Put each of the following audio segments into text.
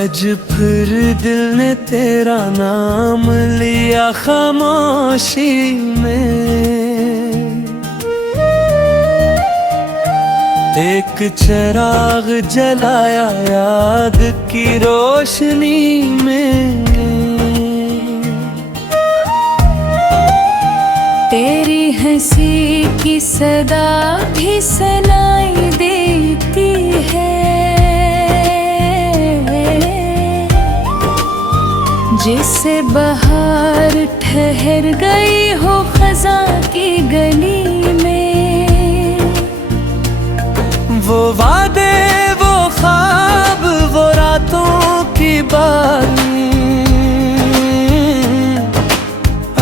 सहज फिर दिल ने तेरा नाम लिया खामोशी में। एक चिराग जलाया याद की रोशनी में। तेरी हंसी की सदा भी सुनाई देती है, जिससे बहार ठहर गई हो खज़ां की गली में। वो वादे, वो ख्वाब, वो रातों की बानी,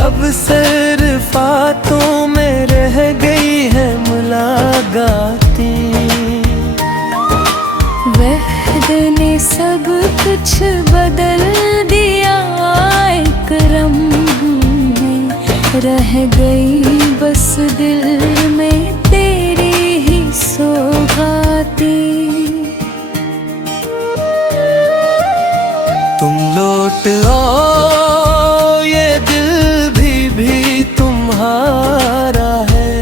अब सिर्फ बातों में रह गई है मुलाकाती। वहद ने सब कुछ बदल दिया, एक रम्ह में रह गई बस दिल में तेरी ही सौगाती। तुम लौट आओ, ये दिल भी तुम्हारा है।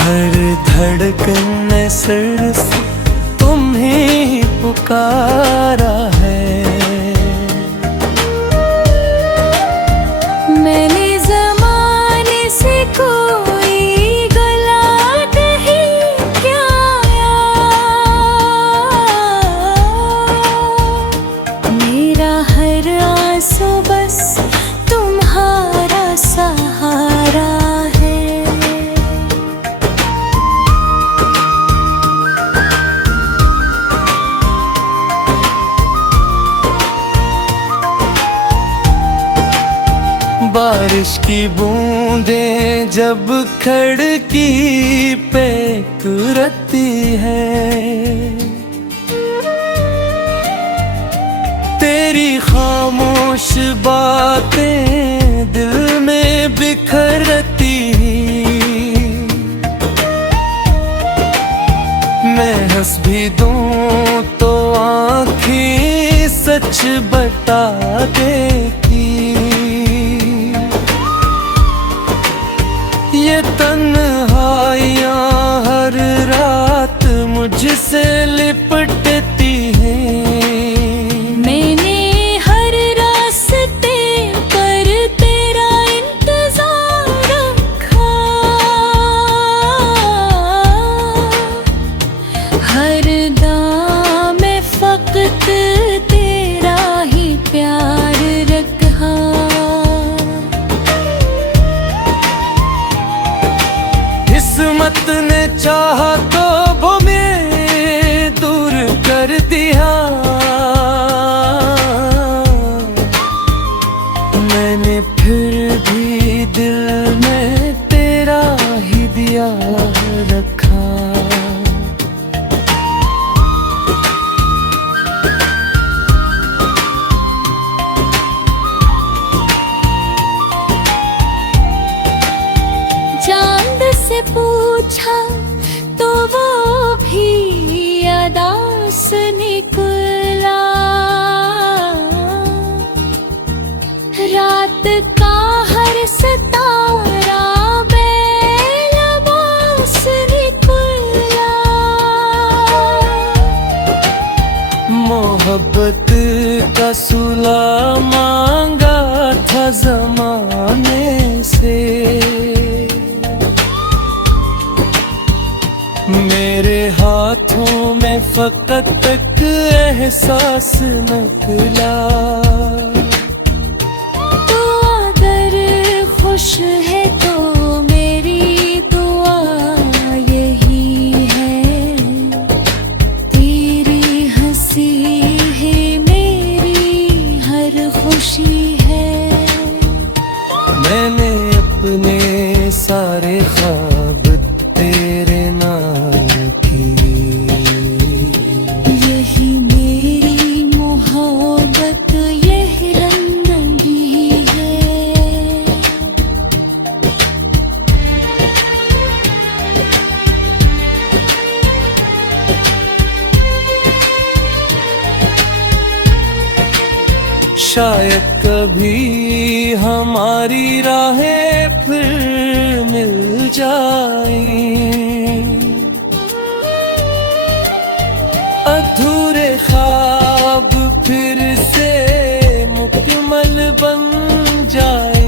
हर धड़कन ने सिर्फ तुम ही पुकारा है। मैंने ज़माने से कोई गला नहीं किया, मेरा हर आंसू बस तुम्हारा सहारा है। बारिश की बूंदें जब खिड़की पे गिरती है, तेरी खामोश बातें दिल में बिखरती। मैं हंस भी दूं तो आँखें सच बता देती। ये तन्हाइयाँ हर रात मुझसे लिपटती हैं। मैंने हर रास्ते पर तेरा इंतजार रखा, हर दाम में फकत तेरा ही प्यार रखा। किस्मत ने चाहा तो वो मैं दूर कर दिया। मैंने फिर भी दिल में तेरा ही दिया रखा। चांद से पूछा तो वो भी अदा से निकला, रात का हर सितारा बेलबास निकला। मोहब्बत का सुला मांगा था ज़माने से, मेरे हाथों में फकत एक एहसास निकला। तू अगर खुश है तो मेरी दुआ यही है, तेरी हंसी है मेरी हर खुशी है। मैंने अपने सारे ख्वाब तेरे नाम किए, यही मेरी मोहब्बत यही रंगी है। शायद कभी हमारी राहें फिर मिल जाएं। अधूरे ख्वाब फिर से मुकम्मल बन जाए।